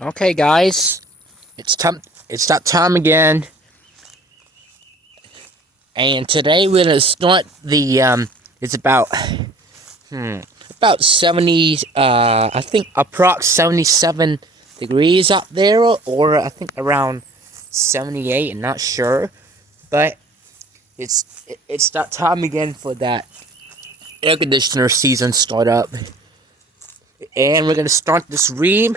Okay, guys, it's time. It's that time again, and today we're gonna start the. It's about 70. I think approx 77 degrees up there, or I think around 78. I'm not sure, but it's that time again for that air conditioner season start up, and we're gonna start this Rheem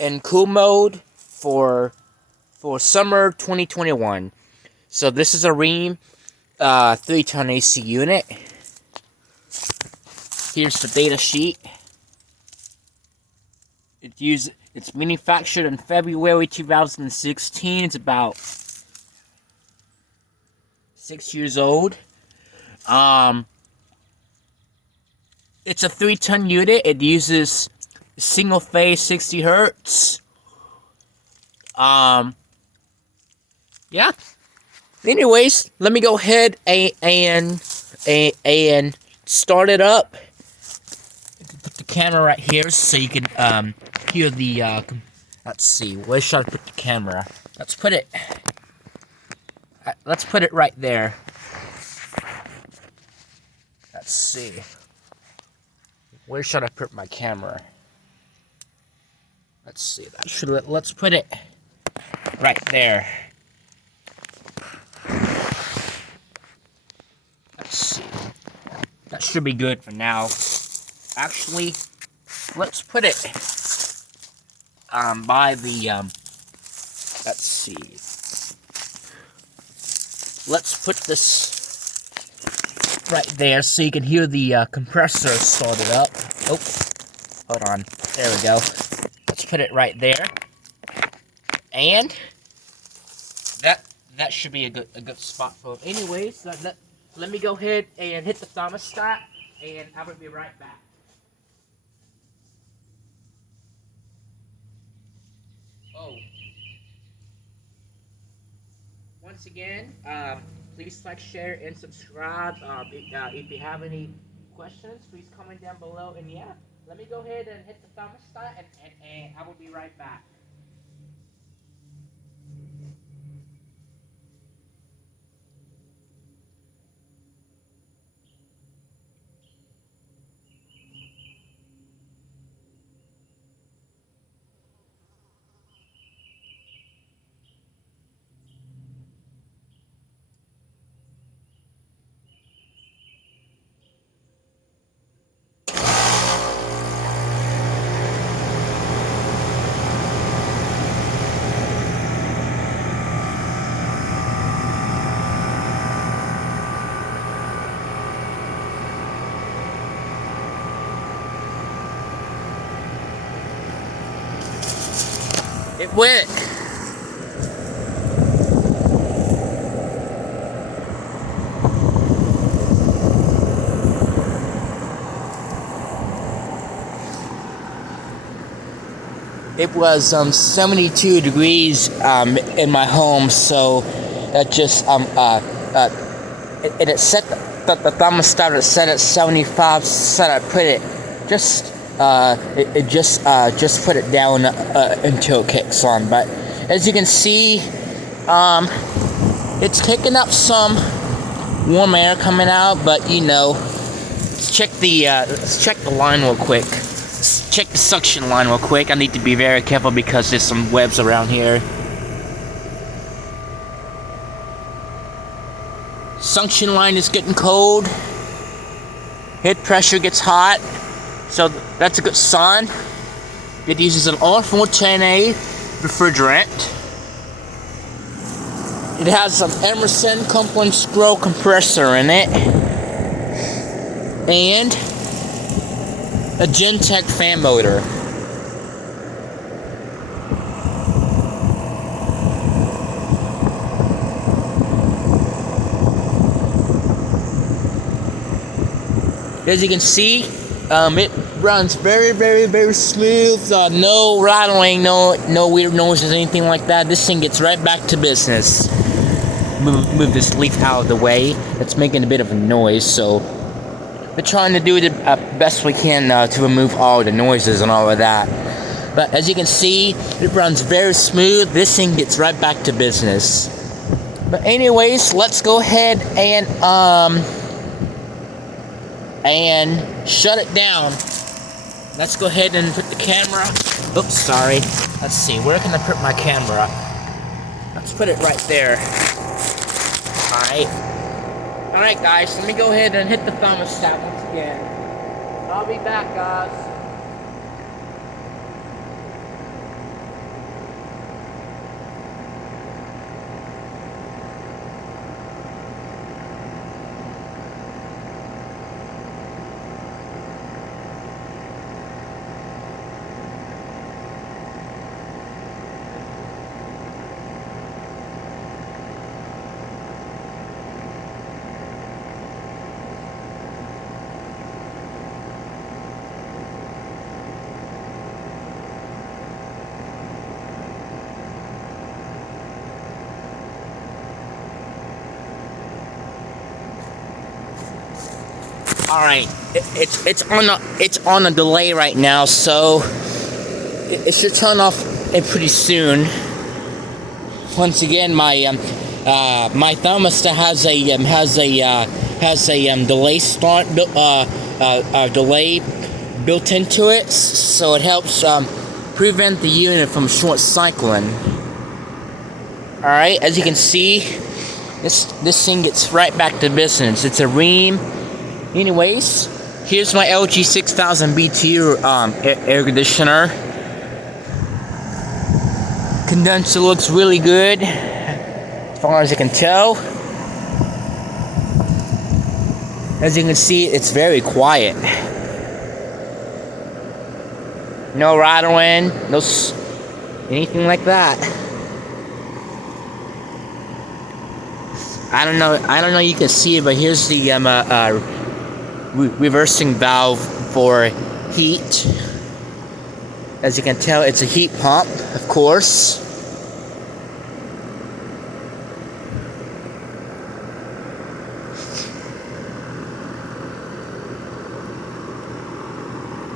in cool mode for summer 2021. So this is a Rheem 3-ton AC unit. Here's the data sheet. It's manufactured in February 2016. It's about 6 years old. It's a 3-ton unit. It uses single phase 60 hertz. Yeah. Anyways, let me go ahead and start it up. Put the camera right here so you can hear the let's see, where should I put the camera? Let's put it right there. Let's see. Where should I put my camera? Let's see. Let's put it right there. Let's see. That should be good for now. Actually, let's put it by the let's see. Let's put this right there so you can hear the compressor started up. Oh, hold on. There we go. Let's put it right there. And that should be a good spot for it. Anyways, let me go ahead and hit the thermostat, and I will be right back. Oh. Once again, please like, share, and subscribe. If you have any questions, please comment down below. And yeah, let me go ahead and hit the thermostat, and I will be right back. It went. It was 72 degrees in my home, so that just it set the thermostat set at 75. So I put it just just put it down until it kicks on. But as you can see, it's kicking up some warm air coming out. But you know, let's check the line real quick. Let's check the suction line real quick. I need to be very careful because there's some webs around here. Suction line is getting cold. Head pressure gets hot. So that's a good sign. It uses an R410A refrigerant. It has some Emerson Copeland scroll compressor in it. And a Gentech fan motor. As you can see, it runs very smooth. No rattling, no weird noises, anything like that. This thing gets right back to business. Move this leaf out of the way. It's making a bit of a noise, so we're trying to do the best we can to remove all the noises and all of that. But as you can see, it runs very smooth. This thing gets right back to business. But anyways, let's go ahead and shut it down. Let's go ahead and put the camera. Oops, sorry. Let's see, where can I put my camera? Let's put it right there. Alright guys, let me go ahead and hit the thermostat once again. I'll be back, guys. Alright, it's on a delay right now, so it should turn off pretty soon. Once again, my thermostat has a delay start delay built into it, so it helps prevent the unit from short cycling. Alright, as you can see, this thing gets right back to business. It's a Rheem. Anyways, here's my LG 6000 BTU air conditioner. Condenser looks really good, as far as I can tell. As you can see, it's very quiet. No rattling, no anything like that. I don't know. You can see it, but here's the reversing valve for heat. As you can tell, it's a heat pump, of course.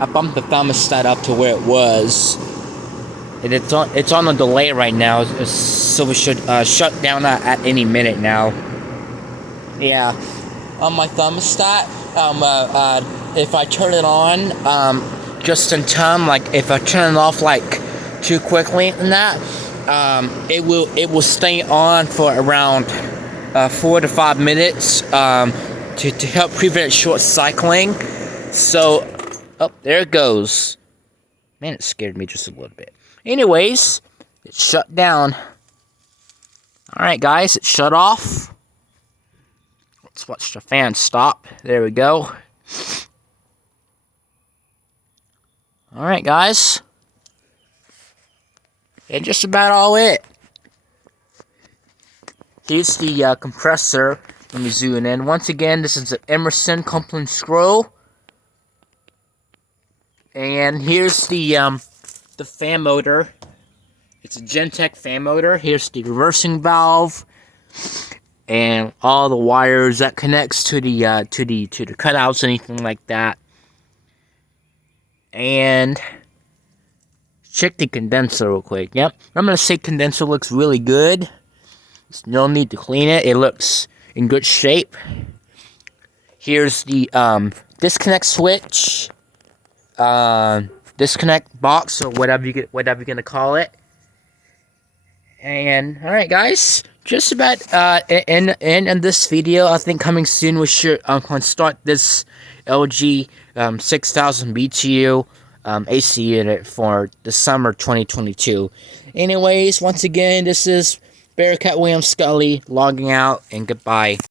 I bumped the thermostat up to where it was, and it's on a delay right now, so we should shut down at any minute now. Yeah, on my thermostat, if I turn it on just in time, like if I turn it off like too quickly and that, it will stay on for around 4 to 5 minutes to help prevent short cycling. So, oh, there it goes. Man, it scared me just a little bit. Anyways, it shut down. Alright guys, it shut off. Let's watch the fan stop. There we go. Alright guys. And just about all it. Here's the compressor. Let me zoom in. Once again, this is an Emerson Company screw. And here's the fan motor. It's a Gentech fan motor. Here's the reversing valve. And all the wires that connects to the cutouts, anything like that. And check the condenser real quick. Yep, I'm gonna say condenser looks really good. There's no need to clean it. It looks in good shape. Here's the disconnect switch, disconnect box, or whatever you're gonna call it. And alright guys, just about in this video. I think coming soon we should start this LG 6000 BTU AC unit for the summer 2022. Anyways, once again, this is Bearcat William Scully logging out, and goodbye.